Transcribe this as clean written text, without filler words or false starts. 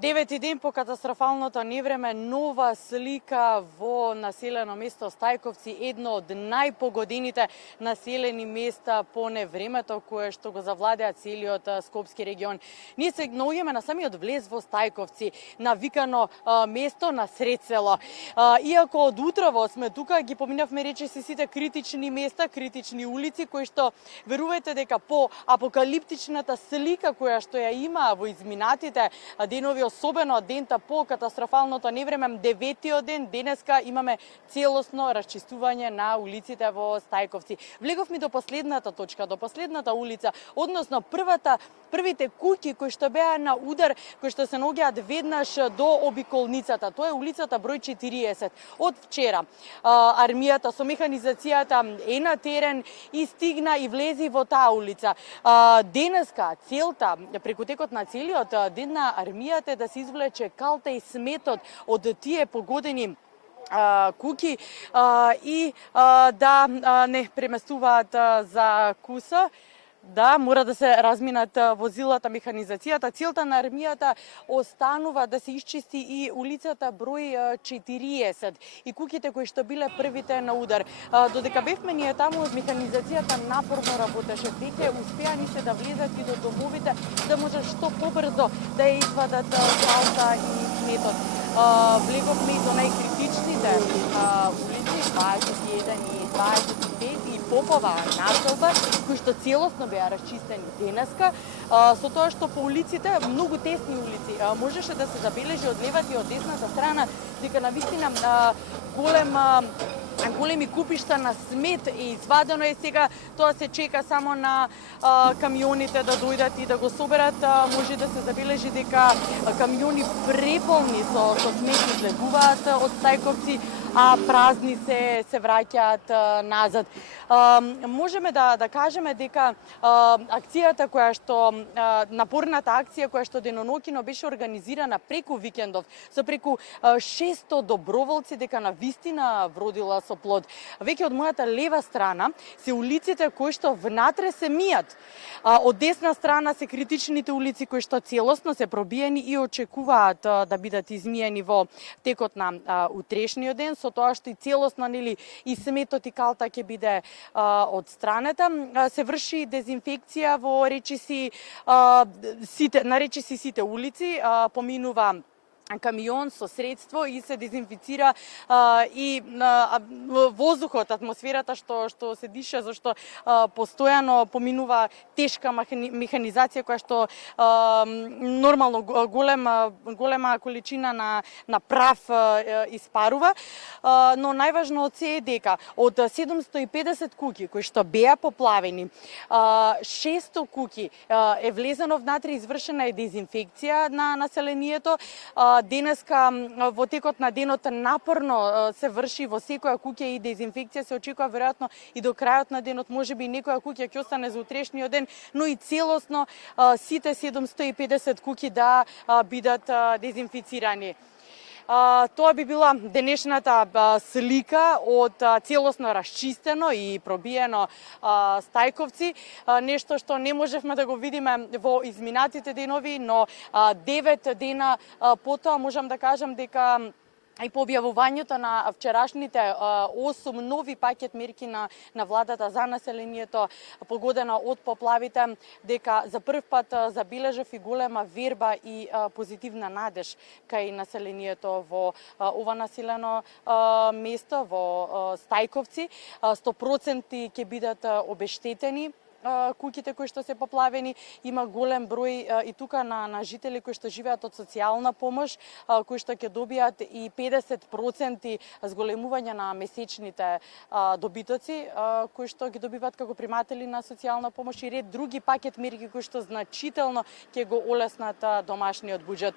Девети ден по катастрофалното невреме, нова слика во населено место Стајковци, едно од најпогодените населени места по невремето кое што го завладеа целиот Скопски регион. Ние се наоѓаме на самиот влез во Стајковци, на викано место на сред село. Иако од утрово сме тука, ги поминавме речиси сите критични места, критични улици кои што верувајте дека по апокалиптичната слика која што ја има во изминатите денови, особено дента по катастрофалното невреме, деветиот ден, денеска имаме целосно расчистување на улиците во Стајковци. Влеговме до последната точка, до последната улица, односно првите куќи кои што беа на удар, кои што се наоѓаат веднаш до обиколницата. Тоа е улицата број 40. Од вчера армијата со механизацијата е на терен и стигна и влези во таа улица. Денеска целта преку текот на целиот ден на армијата да се извлече калта и сметот од тие погодени куќи и да не преместуваат за Куса. Да, мора да се разминат возилата, механизацијата. Целта на армијата останува да се исчисти и улицата број 40 и куќите кои што биле првите на удар. Додека бевме ние таму, механизацијата напорно работеше. Веќе успеа ни се да влезат и до домовите, да може што побрзо да ја извадат калта и сметот. Влеговме и до најкритичните улици, 21 и 25 и Попова населба, кои што целосно беа расчистени денеска, со тоа што по улиците, многу тесни улици, можеше да се забележи од левата и од десната страна дека навистина големи купишта на смет е извадено и сега тоа се чека само на камионите да дојдат и да го соберат. Може да се забележи дека камиони преполни со смет излегуваат од Стајковци, а празни се враќаат назад. Можеме да кажеме дека акцијата која што напорната акција која што денонокино беше организирана преку викендов со преку 600 доброволци, дека навистина вродила со плод. Веќе од мојата лева страна се улиците кои што внатре се мијат. Од десна страна се критичните улици кои што целосно се пробиени и очекуваат да бидат измиени во текот на утрешниот ден, со тоа што и целосно и сметот и калта ќе биде одстранета. Се врши дезинфекција во сите улици, поминува камион со средство и се дезинфицира и воздухот, атмосферата што се диша, зашто постојано поминува тешка механизација која што нормално голема количина на прав испарува, но најважно од се е дека од 750 куќи кои што беа поплавени, 600 куќи е влезено внатре, извршена е дезинфекција на населението. Денеска во текот на денот напорно се врши во секоја куќа и дезинфекција, се очекува веројатно и до крајот на денот, можеби некоја куќа ќе остане за утрешниот ден, но и целосно сите 750 куќи да бидат дезинфицирани. Тоа би била денешната слика од целосно расчистено и пробиено Стајковци, нешто што не можевме да го видиме во изминатите денови, но 9 дена потоа можам да кажам дека и по објавувањето на вчерашните 8 нови пакет мерки на владата за населението погодено од поплавите, дека за прв пат забележав и голема верба и позитивна надеж кај населението во ова населено место, во Стајковци. 100% ќе бидат обештетени куќите кои што се поплавени. Има голем број и тука на жители кои што живеат од социјална помош, кои што ќе добијат и 50% зголемување на месечните добитоци, кои што ги добиваат како приматели на социјална помош и ред други пакет мерки кои што значително ќе го олеснат домашниот буџет.